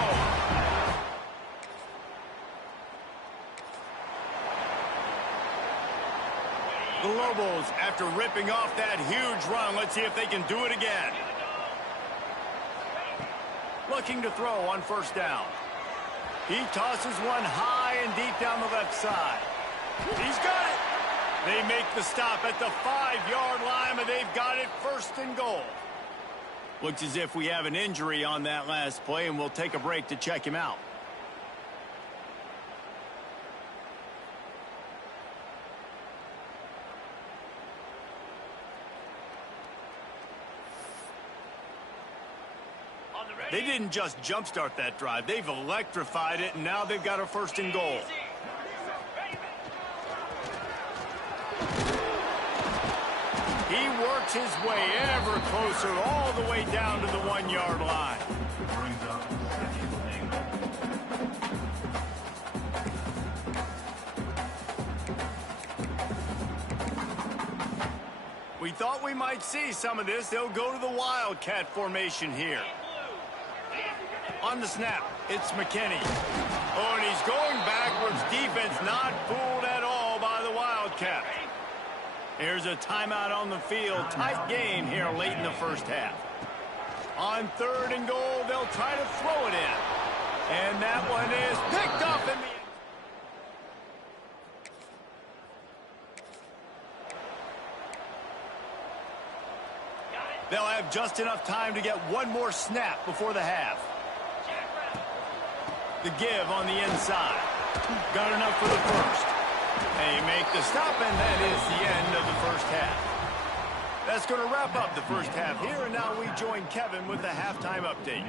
The Lobos, after ripping off that huge run, let's see if they can do it again. Looking to throw on 1st down. He tosses one high and deep down the left side. He's got it. They make the stop at the 5-yard line, but they've got it 1st and goal. Looks as if we have an injury on that last play, and we'll take a break to check him out. They didn't just jumpstart that drive. They've electrified it, and now they've got a 1st and goal. He works his way ever closer, all the way down to the 1-yard line. We thought we might see some of this. They'll go to the Wildcat formation here. On the snap, it's McKinney. Oh, and he's going backwards. Defense not fooled at all by the Wildcat. Here's a timeout on the field. Tight game here late in the 1st half. On 3rd and goal, they'll try to throw it in. And that one is picked up in the end. They'll have just enough time to get one more snap before the half. The give on the inside. Got enough for the 1st. They make the stop, and that is the end of the 1st half. That's going to wrap up the 1st half here, and now we join Kevin with the halftime update.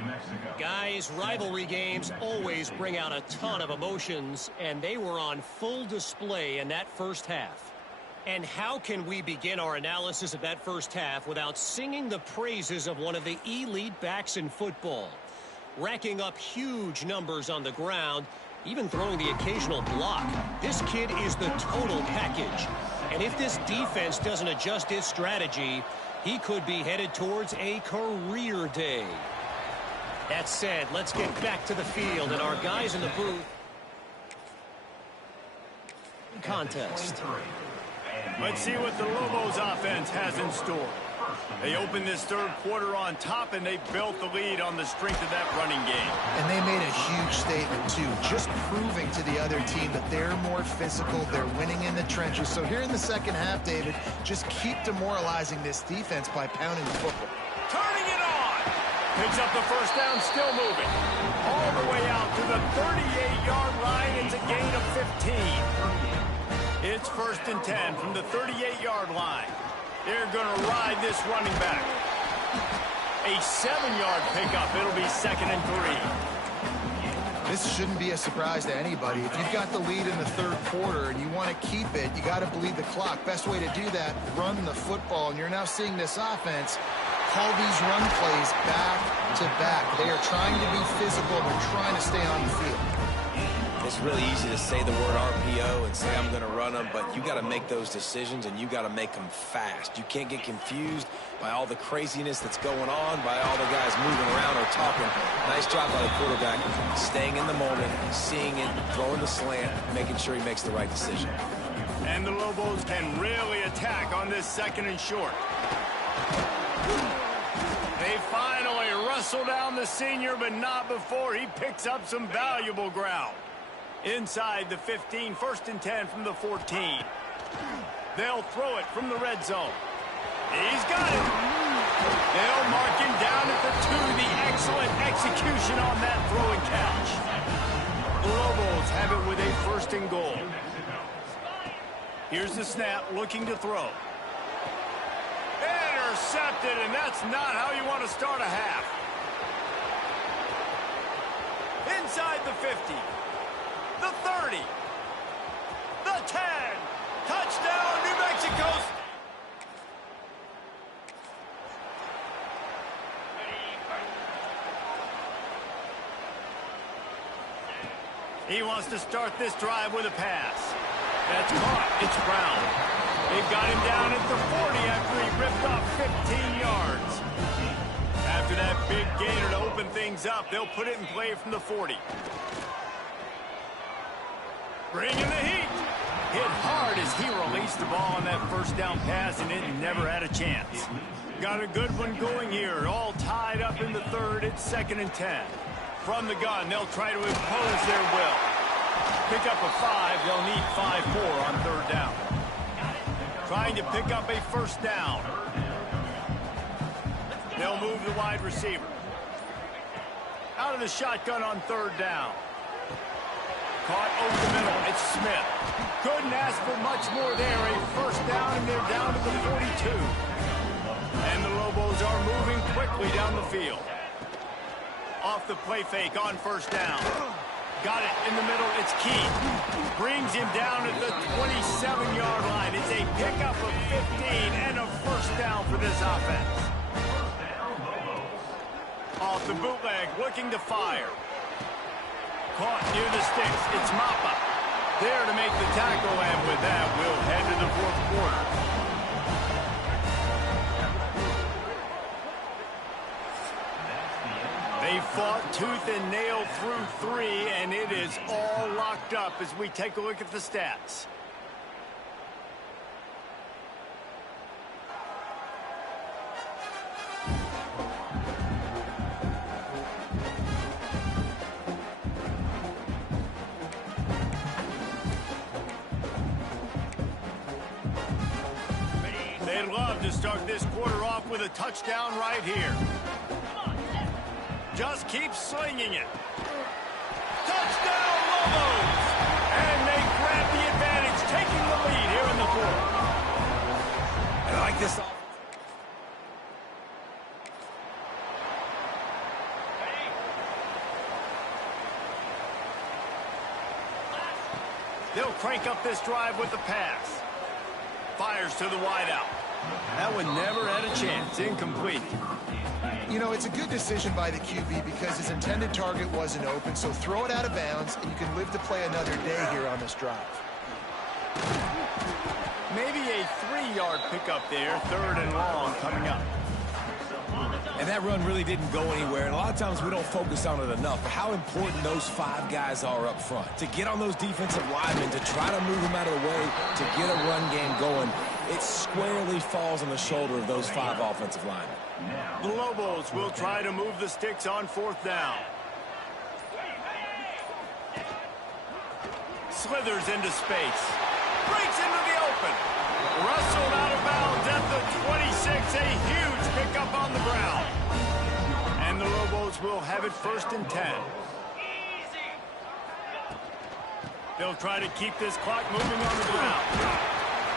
Guys, rivalry games always bring out a ton of emotions, and they were on full display in that 1st half. And how can we begin our analysis of that 1st half without singing the praises of one of the elite backs in football? Racking up huge numbers on the ground, even throwing the occasional block. This kid is the total package. And if this defense doesn't adjust its strategy, he could be headed towards a career day. That said, let's get back to the field and our guys in the booth. Contest. Let's see what the Lobos offense has in store. They opened this 3rd quarter on top, and they built the lead on the strength of that running game. And they made a huge statement, too, just proving to the other team that they're more physical, they're winning in the trenches. So here in the 2nd half, David, just keep demoralizing this defense by pounding the football. Turning it on! Picks up the 1st down, still moving. All the way out to the 38-yard line. It's a gain of 15. It's 1st and 10 from the 38-yard line. They're going to ride this running back. A 7-yard pickup. It'll be 2nd and 3. This shouldn't be a surprise to anybody. If you've got the lead in the third quarter and you want to keep it, you got to bleed the clock. Best way to do that, run the football. And you're now seeing this offense call these run plays back to back. They are trying to be physical. They're trying to stay on the field. It's really easy to say the word RPO and say I'm going to run them, but you got to make those decisions and you got to make them fast. You can't get confused by all the craziness that's going on, by all the guys moving around or talking. Nice job by the quarterback, staying in the moment, seeing it, throwing the slant, making sure he makes the right decision. And the Lobos can really attack on this 2nd and short. They finally wrestle down the senior, but not before he picks up some valuable ground. Inside the 15, 1st and 10 from the 14. They'll throw it from the red zone. He's got it. They'll mark him down at the 2. The excellent execution on that throwing catch. The Lobos have it with a 1st and goal. Here's the snap, looking to throw. Intercepted, and that's not how you want to start a half. Inside the 50. The 30. The 10. Touchdown, New Mexico. He wants to start this drive with a pass. That's caught. It's Brown. They've got him down at the 40 after he ripped off 15 yards. After that big gainer to open things up, they'll put it in play from the 40. Bringing the heat. Hit hard as he released the ball on that 1st down pass, and it never had a chance. Got a good one going here. All tied up in the 3rd. It's 2nd and 10. From the gun, they'll try to impose their will. Pick up a 5. They'll need 5 more on 3rd down. Trying to pick up a 1st down. They'll move the wide receiver. Out of the shotgun on 3rd down. Caught over the middle. It's Smith. Couldn't ask for much more there. A 1st down, and they're down to the 42. And the Lobos are moving quickly down the field. Off the play fake on 1st down. Got it in the middle. It's Keith. Brings him down at the 27-yard line. It's a pickup of 15 and a 1st down for this offense. Off the bootleg, looking to fire. Caught near the sticks. It's Mappa. There to make the tackle, and with that, we'll head to the 4th quarter. They fought tooth and nail through 3, and it is all locked up as we take a look at the stats. They'd love to start this quarter off with a touchdown right here. Just keep slinging it. Touchdown, Lobos! And they grab the advantage, taking the lead here in the 4th. I like this. They'll crank up this drive with the pass. Fires to the wideout. That one never had a chance. Incomplete. You know, it's a good decision by the QB because his intended target wasn't open, so throw it out of bounds, and you can live to play another day here on this drive. Maybe a 3-yard pickup there, 3rd and long coming up. And that run really didn't go anywhere, and a lot of times we don't focus on it enough, but how important those 5 guys are up front. To get on those defensive linemen, to try to move them out of the way, to get a run game going, it squarely falls on the shoulder of those 5 offensive linemen. The Lobos will try to move the sticks on 4th down. Slithers into space. Breaks into the open. Rustled out of bounds at the 26. A huge pickup on the ground. And the Lobos will have it 1st and 10. They'll try to keep this clock moving on the ground.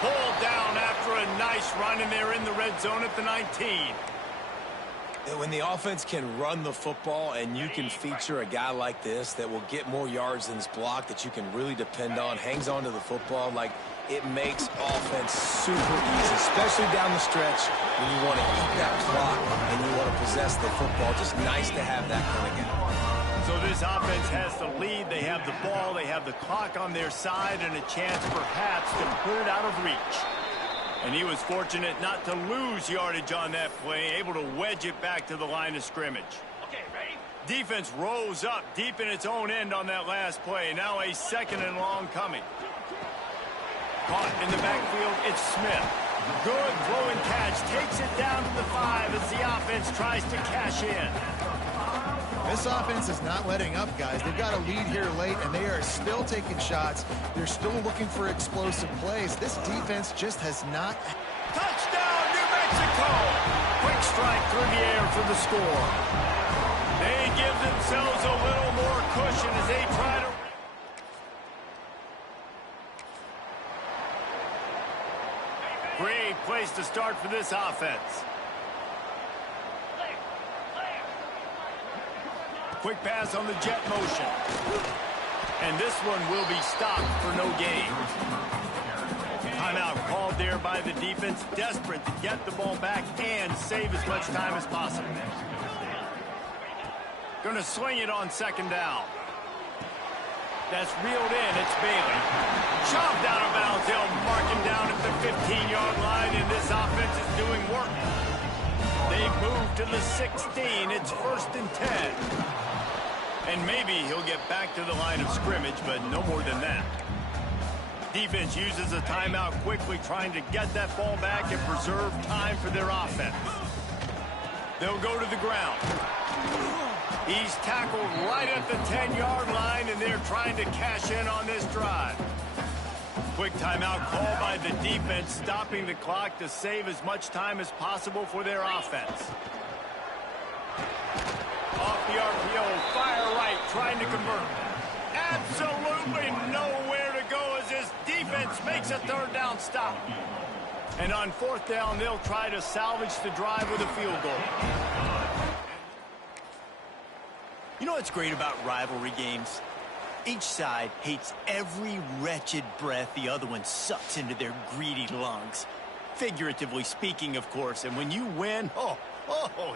Pulled down after a nice Nice run, and they're in the red zone at the 19. When the offense can run the football and you can feature a guy like this that will get more yards than his block, that you can really depend on, hangs on to the football, like, it makes offense super easy, especially down the stretch when you want to eat that clock and you want to possess the football. Just nice to have that kind of guy. So this offense has the lead. They have the ball. They have the clock on their side and a chance perhaps to put it out of reach. And he was fortunate not to lose yardage on that play, able to wedge it back to the line of scrimmage. Okay, ready? Defense rose up deep in its own end on that last play. Now a 2nd and long coming. Caught in the backfield, it's Smith. Good throw and catch. Takes it down to the 5 as the offense tries to cash in. This offense is not letting up, guys. They've got a lead here late, and they are still taking shots. They're still looking for explosive plays. This defense just has not... Touchdown, New Mexico! Quick strike through the air for the score. They give themselves a little more cushion as they try to... Great place to start for this offense. Quick pass on the jet motion. And this one will be stopped for no gain. Timeout called there by the defense, desperate to get the ball back and save as much time as possible. Going to swing it on 2nd down. That's reeled in. It's Bailey. Chopped out of bounds. They'll mark him down at the 15-yard line, and this offense is doing work. They've moved to the 16. It's 1st and 10. And maybe he'll get back to the line of scrimmage, but no more than that. Defense uses a timeout quickly, trying to get that ball back and preserve time for their offense. They'll go to the ground. He's tackled right at the 10-yard line, and they're trying to cash in on this drive. Quick timeout call by the defense, stopping the clock to save as much time as possible for their offense. Off the RPO, fire right, trying to convert. Absolutely nowhere to go as this defense makes a 3rd down stop. And on 4th down, they'll try to salvage the drive with a field goal. You know what's great about rivalry games? Each side hates every wretched breath the other one sucks into their greedy lungs. Figuratively speaking, of course, and when you win, oh,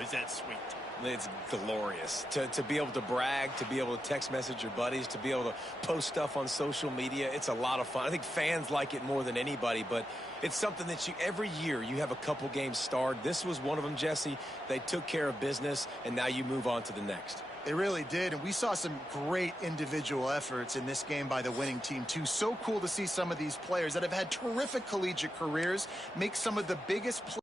is that sweet. It's glorious to be able to brag, to be able to text message your buddies, to be able to post stuff on social media. It's a lot of fun. I think fans like it more than anybody, but it's something that every year you have a couple games starred. This was one of them, Jesse. They took care of business, and now you move on to the next. They really did, and we saw some great individual efforts in this game by the winning team, too. So cool to see some of these players that have had terrific collegiate careers make some of the biggest plays